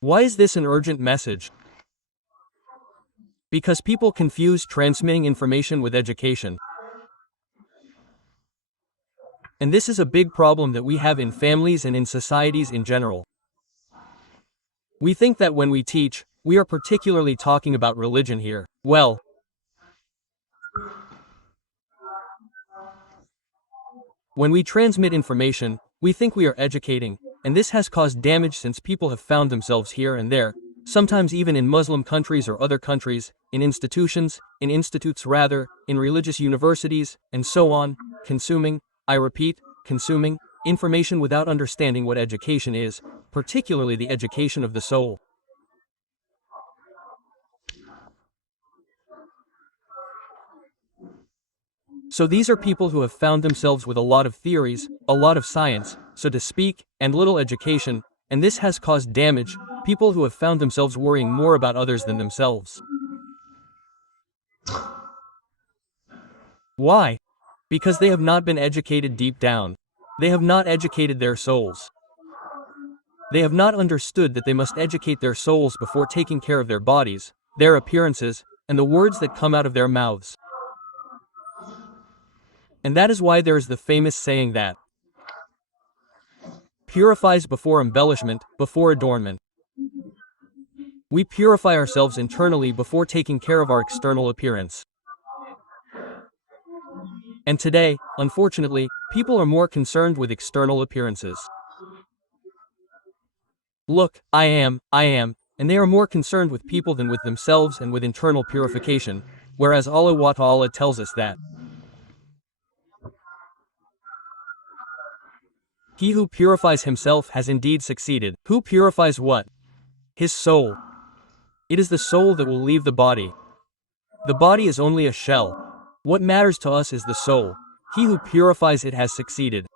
Why is this an urgent message? Because people confuse transmitting information with education. And this is a big problem that we have in families and in societies in general. We think that when we teach, we are particularly talking about religion here. Well, when we transmit information, we think we are educating, and this has caused damage since people have found themselves here and there, sometimes even in Muslim countries or other countries, in institutions, in institutes rather, in religious universities, and so on, consuming, I repeat, consuming, information without understanding what education is, particularly the education of the soul. So these are people who have found themselves with a lot of theories, a lot of science, so to speak, and little education, and this has caused damage, people who have found themselves worrying more about others than themselves. Why? Because they have not been educated deep down. They have not educated their souls. They have not understood that they must educate their souls before taking care of their bodies, their appearances, and the words that come out of their mouths. And that is why there is the famous saying that purifies before embellishment, before adornment. We purify ourselves internally before taking care of our external appearance. And today, unfortunately, people are more concerned with external appearances. Look, I am, and they are more concerned with people than with themselves and with internal purification, whereas Allah wa ta'ala tells us that he who purifies himself has indeed succeeded. Who purifies what? His soul. It is the soul that will leave the body. The body is only a shell. What matters to us is the soul. He who purifies it has succeeded.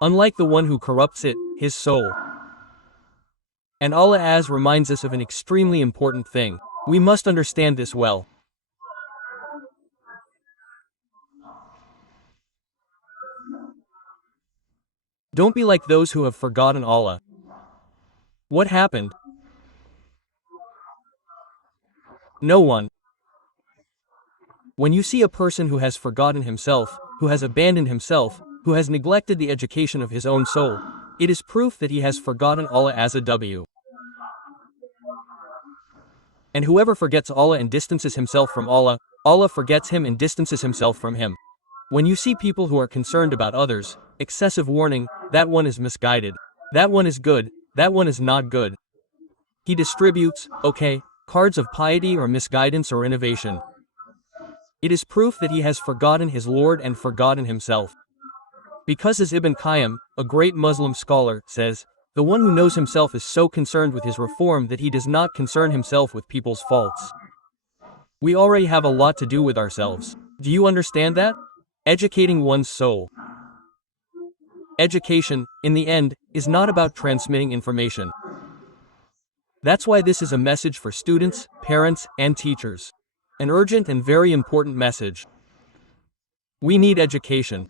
Unlike the one who corrupts it, his soul. And Allah reminds us of an extremely important thing. We must understand this well. Don't be like those who have forgotten Allah. What happened? No one. When you see a person who has forgotten himself, who has abandoned himself, who has neglected the education of his own soul, it is proof that he has forgotten Allah as a W. And whoever forgets Allah and distances himself from Allah, Allah forgets him and distances himself from him. When you see people who are concerned about others, excessive warning, that one is misguided. That one is good, that one is not good. He distributes, okay, cards of piety or misguidance or innovation. It is proof that he has forgotten his Lord and forgotten himself. Because as Ibn Qayyim, a great Muslim scholar, says, the one who knows himself is so concerned with his reform that he does not concern himself with people's faults. We already have a lot to do with ourselves. Do you understand that? Educating one's soul. Education, in the end, is not about transmitting information. That's why this is a message for students, parents, and teachers. An urgent and very important message. We need education.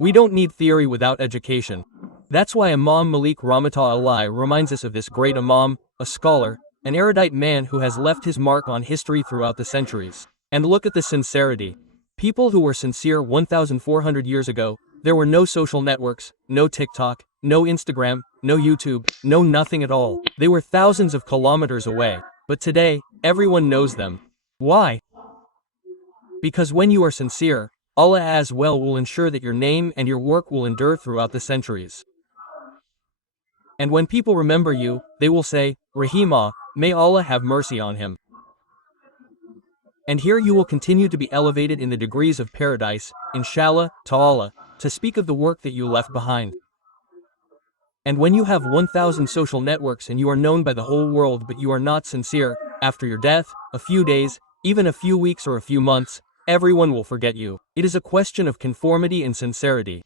We don't need theory without education. That's why Imam Malik Rahmatullah reminds us of this great Imam, a scholar, an erudite man who has left his mark on history throughout the centuries. And look at the sincerity. People who were sincere 1,400 years ago, there were no social networks, no TikTok, no Instagram, no YouTube, no nothing at all. They were thousands of kilometers away. But today, everyone knows them. Why? Because when you are sincere, Allah as well will ensure that your name and your work will endure throughout the centuries. And when people remember you, they will say, Rahimah, may Allah have mercy on him. And here you will continue to be elevated in the degrees of paradise, inshallah, ta'ala, to speak of the work that you left behind. And when you have 1,000 social networks and you are known by the whole world but you are not sincere, after your death, a few days, even a few weeks or a few months, everyone will forget you. It is a question of conformity and sincerity.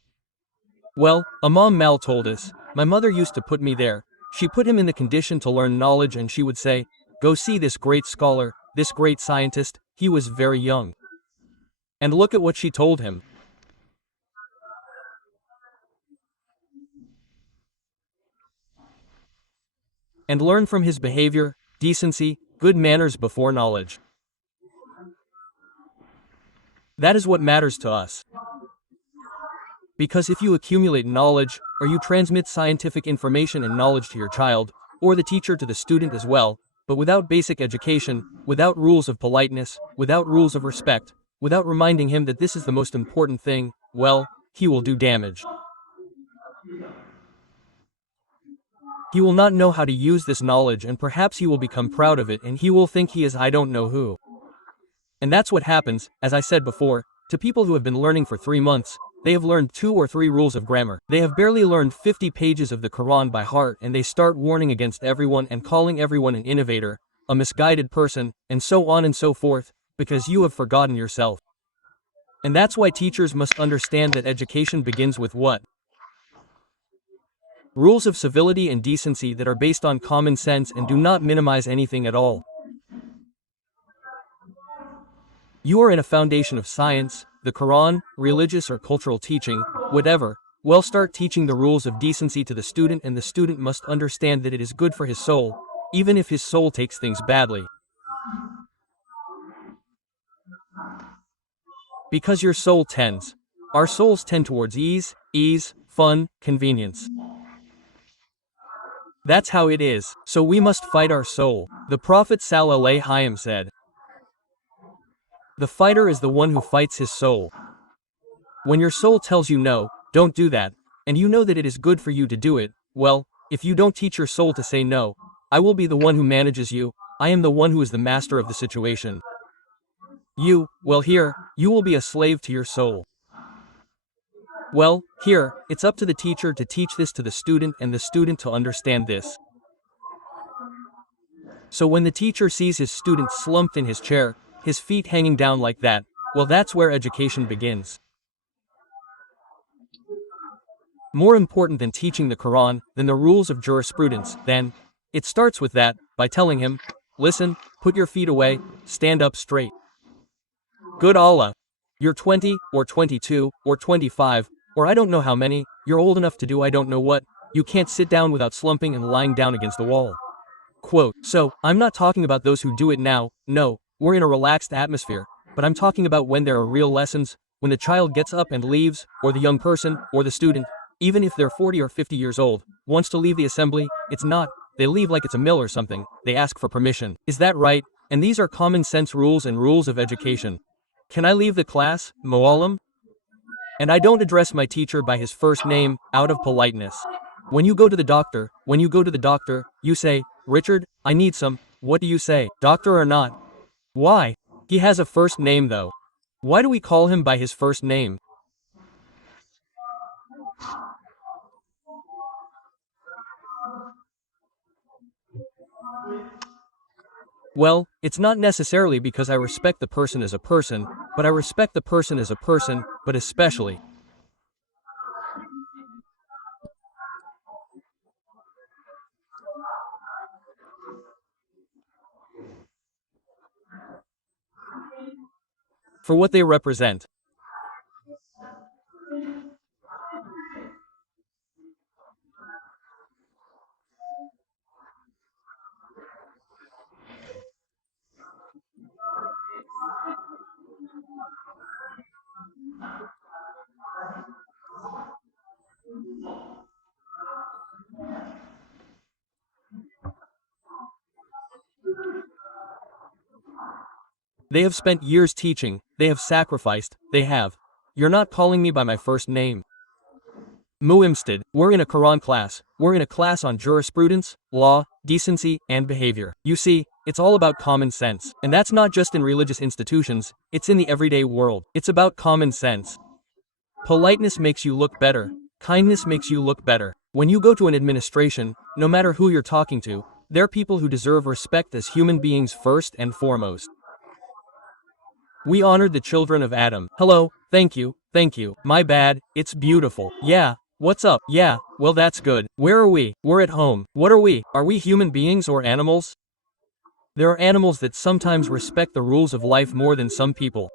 Well, Imam Mal told us, my mother used to put me there. She put him in the condition to learn knowledge and she would say, go see this great scholar, this great scientist, he was very young. And look at what she told him. and learn from his behavior, decency, good manners before knowledge. That is what matters to us. Because if you accumulate knowledge, or you transmit scientific information and knowledge to your child, or the teacher to the student as well, but without basic education, without rules of politeness, without rules of respect, without reminding him that this is the most important thing, well, he will do damage. He will not know how to use this knowledge, and perhaps he will become proud of it, and he will think he is I don't know who. And that's what happens, as I said before, to people who have been learning for 3 months. They have learned 2 or 3 rules of grammar. They have barely learned 50 pages of the Quran by heart, and they start warning against everyone and calling everyone an innovator, a misguided person, and so on and so forth, because you have forgotten yourself. And that's why teachers must understand that education begins with what? Rules of civility and decency that are based on common sense and do not minimize anything at all. You are in a foundation of science, the Quran, religious or cultural teaching, whatever. Well, start teaching the rules of decency to the student, and the student must understand that it is good for his soul, even if his soul takes things badly. Because your soul tends. Our souls tend towards ease, fun, convenience. That's how it is, so we must fight our soul. The Prophet ﷺ said, "The fighter is the one who fights his soul." When your soul tells you no, don't do that, and you know that it is good for you to do it, well, if you don't teach your soul to say no, I will be the one who manages you. I am the one who is the master of the situation. Well, here, you will be a slave to your soul. Well, here, it's up to the teacher to teach this to the student and the student to understand this. So when the teacher sees his student slumped in his chair, his feet hanging down like that, well, that's where education begins. More important than teaching the Quran, than the rules of jurisprudence, then, it starts with that, by telling him, listen, put your feet away, stand up straight. Good Allah. You're 20, or 22, or 25, or I don't know how many, you're old enough to do I don't know what, you can't sit down without slumping and lying down against the wall. Quote, so, I'm not talking about those who do it now, no, we're in a relaxed atmosphere, but I'm talking about when there are real lessons, when the child gets up and leaves, or the young person, or the student, even if they're 40 or 50 years old, wants to leave the assembly, it's not, they leave like it's a mill or something, they ask for permission. Is that right? And these are common sense rules and rules of education. Can I leave the class, Muallim? And I don't address my teacher by his first name, out of politeness. When you go to the doctor, you say, Richard, I need some, what do you say, doctor or not? Why? He has a first name though. Why do we call him by his first name? Well, it's not necessarily because I respect the person as a person, but I respect the person as a person, but especially for what they represent. They have spent years teaching, they have sacrificed, they have. You're not calling me by my first name. Muimstad, we're in a Quran class, we're in a class on jurisprudence, law, decency, and behavior. You see, it's all about common sense. And that's not just in religious institutions, it's in the everyday world. It's about common sense. Politeness makes you look better. Kindness makes you look better. When you go to an administration, no matter who you're talking to, they're people who deserve respect as human beings first and foremost. We honored the children of Adam. Hello, thank you, my bad, it's beautiful. Yeah, what's up? Yeah, well that's good. Where are we? We're at home. What are we? Are we human beings or animals? There are animals that sometimes respect the rules of life more than some people.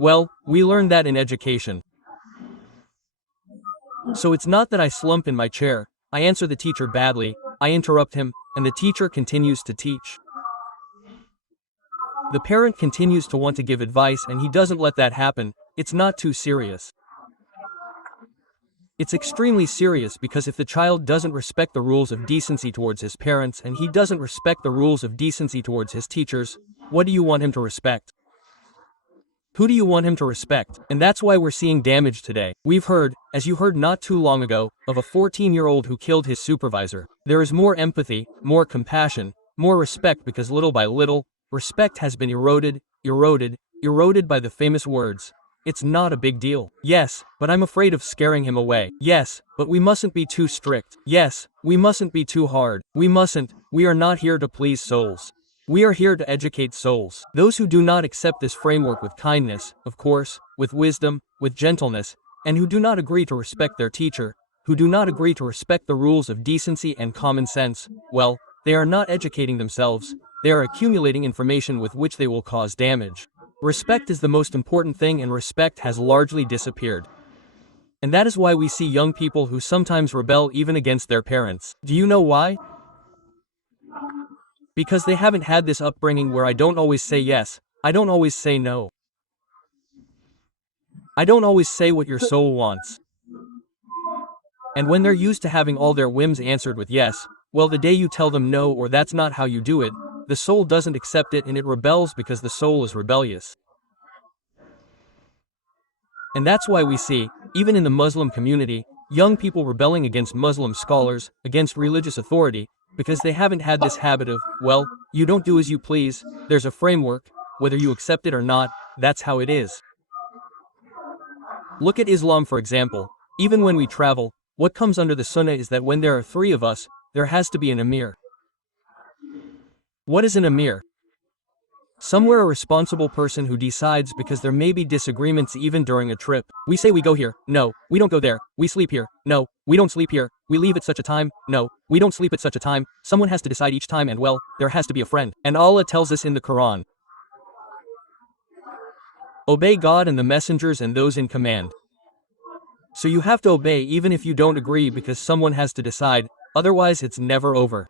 Well, we learned that in education. So it's not that I slump in my chair, I answer the teacher badly, I interrupt him, and the teacher continues to teach. The parent continues to want to give advice and he doesn't let that happen. It's not too serious. It's extremely serious because if the child doesn't respect the rules of decency towards his parents and he doesn't respect the rules of decency towards his teachers, what do you want him to respect? Who do you want him to respect? And that's why we're seeing damage today. We've heard, as you heard not too long ago, of a 14-year-old who killed his supervisor. There is more empathy, more compassion, more respect because little by little, respect has been eroded by the famous words. It's not a big deal. Yes, but I'm afraid of scaring him away. Yes, but we mustn't be too strict. Yes, we mustn't be too hard. We are not here to please souls. We are here to educate souls. Those who do not accept this framework with kindness, of course, with wisdom, with gentleness, and who do not agree to respect their teacher, who do not agree to respect the rules of decency and common sense, well, they are not educating themselves, they are accumulating information with which they will cause damage. Respect is the most important thing and respect has largely disappeared. And that is why we see young people who sometimes rebel even against their parents. Do you know why? Because they haven't had this upbringing where I don't always say yes, I don't always say no. I don't always say what your soul wants. And when they're used to having all their whims answered with yes, well, the day you tell them no or that's not how you do it, the soul doesn't accept it and it rebels because the soul is rebellious. And that's why we see, even in the Muslim community, young people rebelling against Muslim scholars, against religious authority, because they haven't had this habit of, well, you don't do as you please, there's a framework, whether you accept it or not, that's how it is. Look at Islam for example. Even when we travel, what comes under the sunnah is that when there are 3 of us, there has to be an emir. What is an emir? Somewhere a responsible person who decides because there may be disagreements even during a trip. We say we go here, no, we don't go there, we sleep here, no, we don't sleep here, we leave at such a time, no, we don't sleep at such a time, someone has to decide each time and well, there has to be a friend. And Allah tells us in the Quran, obey God and the messengers and those in command. So you have to obey even if you don't agree because someone has to decide, otherwise it's never over.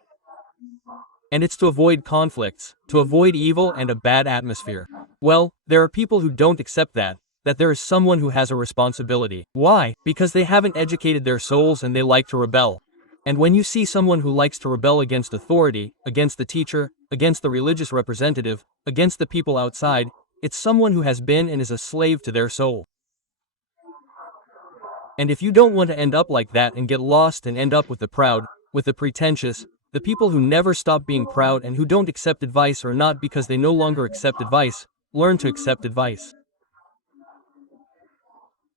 And it's to avoid conflicts, to avoid evil and a bad atmosphere. Well, there are people who don't accept that there is someone who has a responsibility. Why? Because they haven't educated their souls and they like to rebel. And when you see someone who likes to rebel against authority, against the teacher, against the religious representative, against the people outside, it's someone who has been and is a slave to their soul. And if you don't want to end up like that and get lost and end up with the proud, with the pretentious, the people who never stop being proud and who don't accept advice or not because they no longer accept advice, learn to accept advice.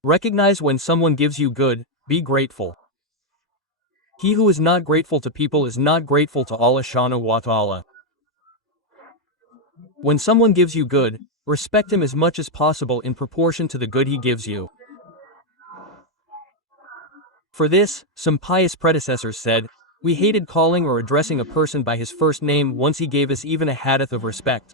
Recognize when someone gives you good, be grateful. He who is not grateful to people is not grateful to Allah Subhanahu wa Ta'ala. When someone gives you good, respect him as much as possible in proportion to the good he gives you. For this, some pious predecessors said, we hated calling or addressing a person by his first name once he gave us even a hadith of respect.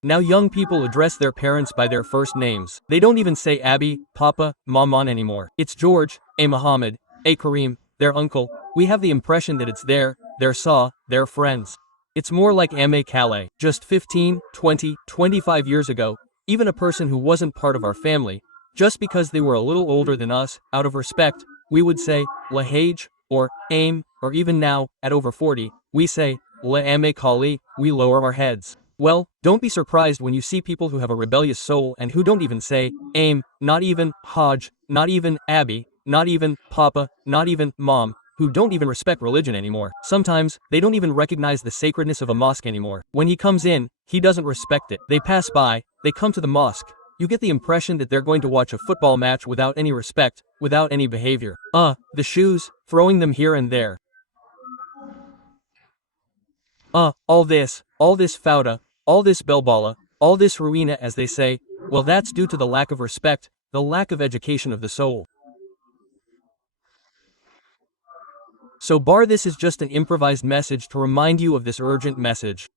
Now young people address their parents by their first names. They don't even say Abi, Papa, Maman anymore. It's George, A Muhammad, A Kareem, their uncle. We have the impression that it's their friends. It's more like Ame Kale. Just 15, 20, 25 years ago, even a person who wasn't part of our family, just because they were a little older than us, out of respect, we would say, Lahage, or Aim, or even now, at over 40, we say, La Ame Kali, we lower our heads. Well, don't be surprised when you see people who have a rebellious soul and who don't even say, Aim, not even Hajj, not even Abby, not even Papa, not even Mom, who don't even respect religion anymore. Sometimes, they don't even recognize the sacredness of a mosque anymore. When he comes in, he doesn't respect it. They pass by, they come to the mosque. You get the impression that they're going to watch a football match without any respect, without any behavior. The shoes, throwing them here and there. All this fauda, all this belbala, all this ruina as they say, well that's due to the lack of respect, the lack of education of the soul. So bar this is just an improvised message to remind you of this urgent message.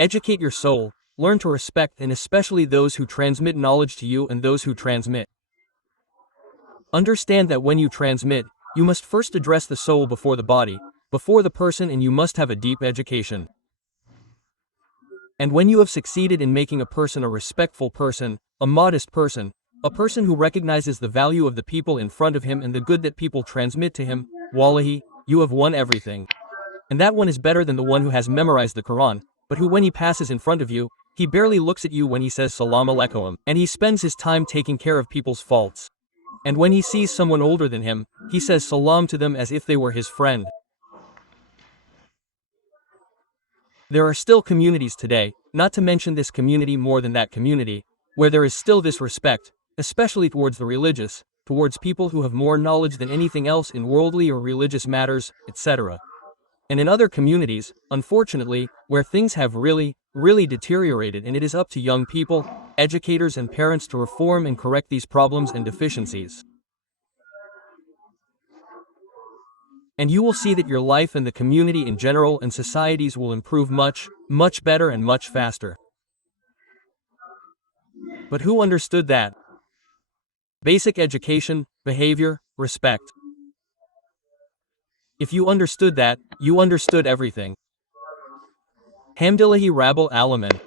Educate your soul, learn to respect and especially those who transmit knowledge to you and those who transmit Understand that when you transmit, you must first address the soul before the body, before the person, and you must have a deep education. And when you have succeeded in making a person a respectful person, a modest person, a person who recognizes the value of the people in front of him and the good that people transmit to him, wallahi, you have won everything. And that one is better than the one who has memorized the Quran, but who when he passes in front of you, he barely looks at you when he says salam alaikum, and he spends his time taking care of people's faults. And when he sees someone older than him, he says salam to them as if they were his friend. There are still communities today, not to mention this community more than that community, where there is still this respect, especially towards the religious, towards people who have more knowledge than anything else in worldly or religious matters, etc. And in other communities, unfortunately, where things have really deteriorated, and it is up to young people, educators and parents to reform and correct these problems and deficiencies. And you will see that your life and the community in general and societies will improve much better and much faster. But who understood that? Basic education, behavior, respect. If you understood that, you understood everything. Hamdillahi Rabbil Alamin.